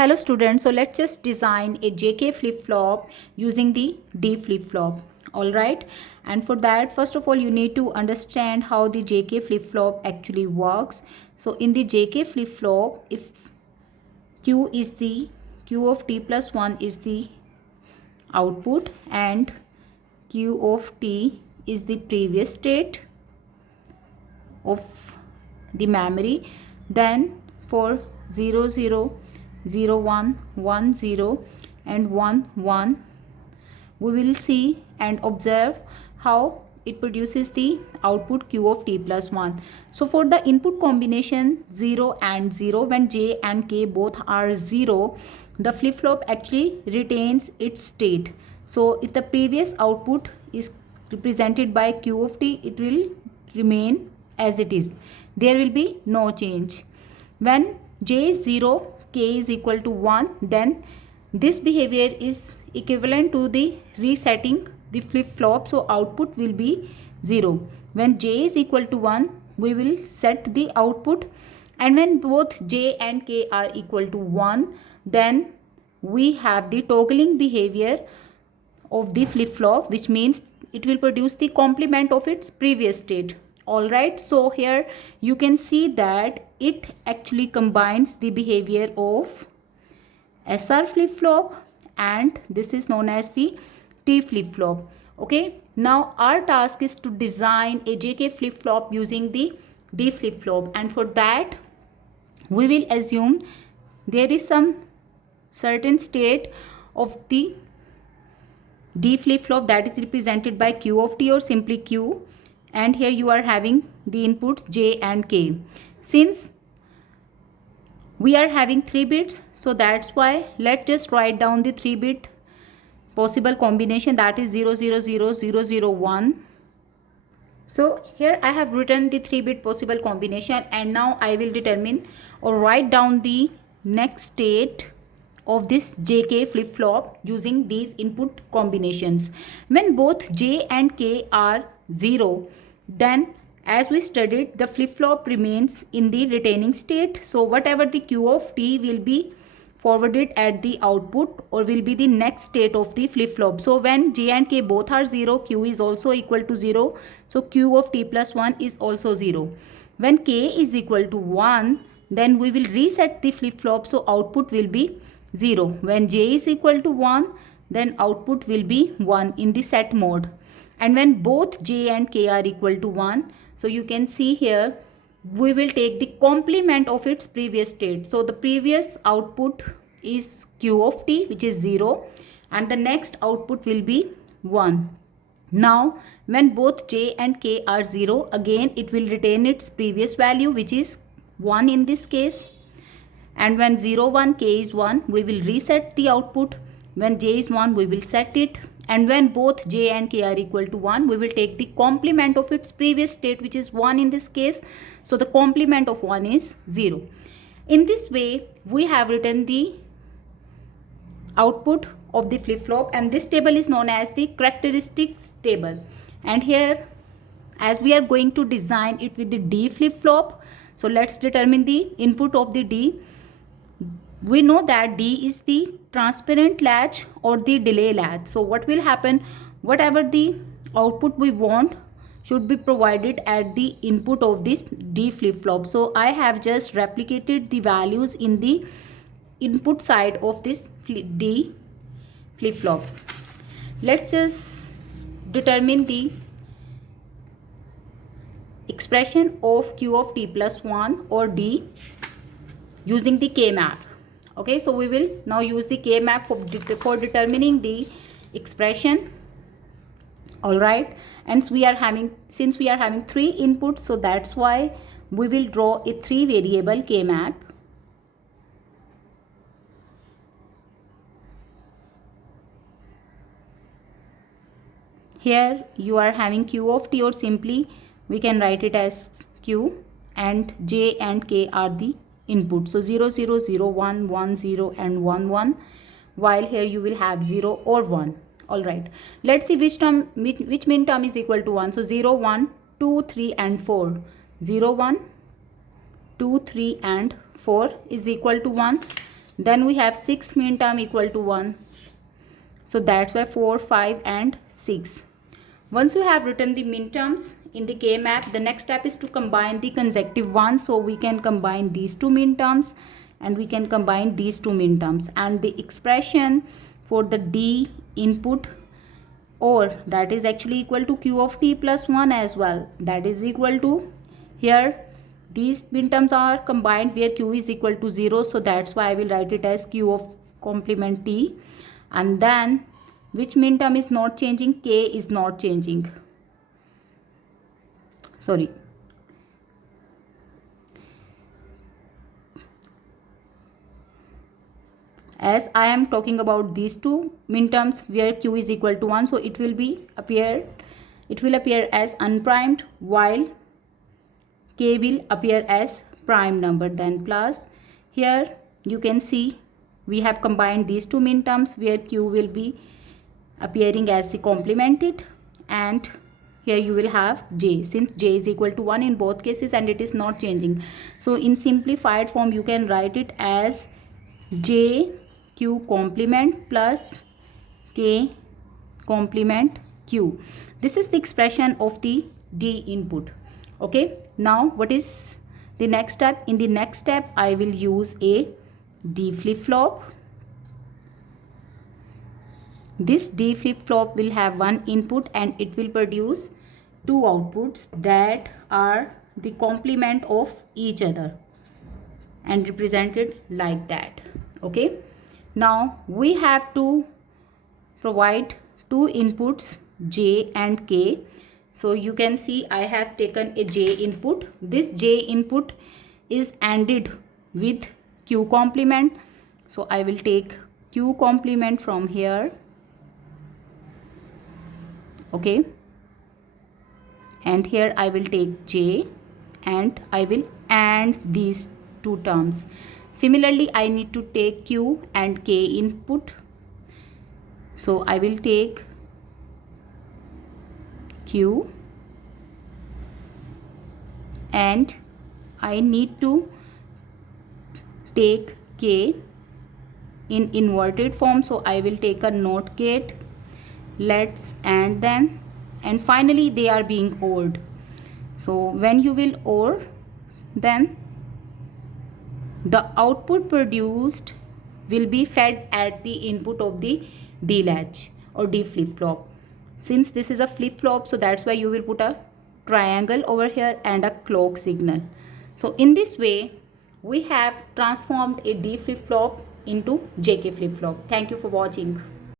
Hello students, so let's just design a JK flip-flop using the D flip-flop. Alright, and for that first of all you need to understand how the JK flip-flop actually works. So in the JK flip-flop, if Q of T plus 1 is the output and Q of T is the previous state of the memory, then for 0 0 0 1 1 0 and 1 1 we will see and observe how it produces the output Q of T plus 1. So for the input combination 0 and 0, when J and K both are 0, the flip-flop actually retains its state. So if the previous output is represented by Q of T, it will remain as it is. There will be no change. When J is 0, K is equal to 1, then this behavior is equivalent to the resetting the flip-flop, so output will be 0. When J is equal to 1, we will set the output, and when both J and K are equal to 1, then we have the toggling behavior of the flip-flop, which means it will produce the complement of its previous state. Alright, so here you can see that it actually combines the behavior of SR flip-flop and this is known as the T flip-flop. Okay, now our task is to design a JK flip-flop using the D flip-flop, and for that we will assume there is some certain state of the D flip-flop that is represented by Q of T or simply Q, and here you are having the inputs J and K. Since we are having 3 bits, so that's why let's just write down the 3-bit possible combination, that is 0 0 0 0 0 1. So here I have written the 3-bit possible combination, and now I will determine or write down the next state of this JK flip-flop using these input combinations. When both J and K are 0, then as we studied, the flip-flop remains in the retaining state. So whatever the Q of T will be forwarded at the output or will be the next state of the flip-flop. So when J and K both are 0, Q is also equal to 0. So Q of T plus 1 is also 0. When K is equal to 1, then we will reset the flip-flop, so output will be 0. When J is equal to 1, then output will be 1 in the set mode. And when both J and K are equal to 1, so you can see here we will take the complement of its previous state. So the previous output is Q of T, which is 0, and the next output will be 1. Now when both J and K are 0, again it will retain its previous value, which is 1 in this case. And when 0 1 K is 1, we will reset the output. When J is 1, we will set it. And when both J and K are equal to 1, we will take the complement of its previous state, which is 1 in this case. So the complement of 1 is 0. In this way, we have written the output of the flip-flop, and this table is known as the characteristics table. And here, as we are going to design it with the D flip-flop, so let's determine the input of the D. We know that D is the transparent latch or the delay latch. So what will happen, whatever the output we want should be provided at the input of this D flip-flop. So I have just replicated the values in the input side of this D flip-flop. Let's just determine the expression of Q of T plus 1 or D using the K map. Okay, so we will now use the K map for determining the expression. All right, and since we are having 3 inputs, so that's why we will draw a 3 variable K map. Here you are having Q of T, or simply we can write it as Q, and J and K are the input. So 0 0 0 1 1 0 and 1 1, while here you will have 0 or 1. All right, let's see which min term is equal to 1. So 0 1 2 3 and 4, 0 1 2 3 and 4 is equal to 1. Then we have 6th min term equal to 1. So that's why 4, 5 and 6. Once you have written the min terms in the K map, the next step is to combine the consecutive ones. So we can combine these two min terms and we can combine these two min terms. And the expression for the D input, or that is actually equal to Q of T plus 1 as well. That is equal to, here these min terms are combined where Q is equal to 0. So that's why I will write it as Q of complement T. And then which min term is not changing? K is not changing. Sorry. As I am talking about these two min terms where Q is equal to 1, so it will appear as unprimed, while K will appear as prime number. Then plus, here you can see we have combined these two min terms where Q will be appearing as the complemented, and here you will have J, since J is equal to 1 in both cases and it is not changing. So in simplified form you can write it as J Q complement plus K complement Q. This is the expression of the D input. Okay, now what is the next step? In the next step I will use a D flip-flop. This D flip-flop will have one input and it will produce two outputs that are the complement of each other and represented like that. Okay, now we have to provide two inputs J and K. So you can see I have taken a J input. This J input is ANDed with Q complement. So I will take Q complement from here. Okay, and here I will take J and I will AND these two terms. Similarly, I need to take Q and K input. So I will take Q and I need to take K in inverted form. So I will take a NOT gate. Let's AND them, and finally they are being ORed. So when you will OR, then the output produced will be fed at the input of the D latch or D flip-flop. Since this is a flip-flop, so that's why you will put a triangle over here and a clock signal. So in this way we have transformed a D flip-flop into JK flip-flop. Thank you for watching.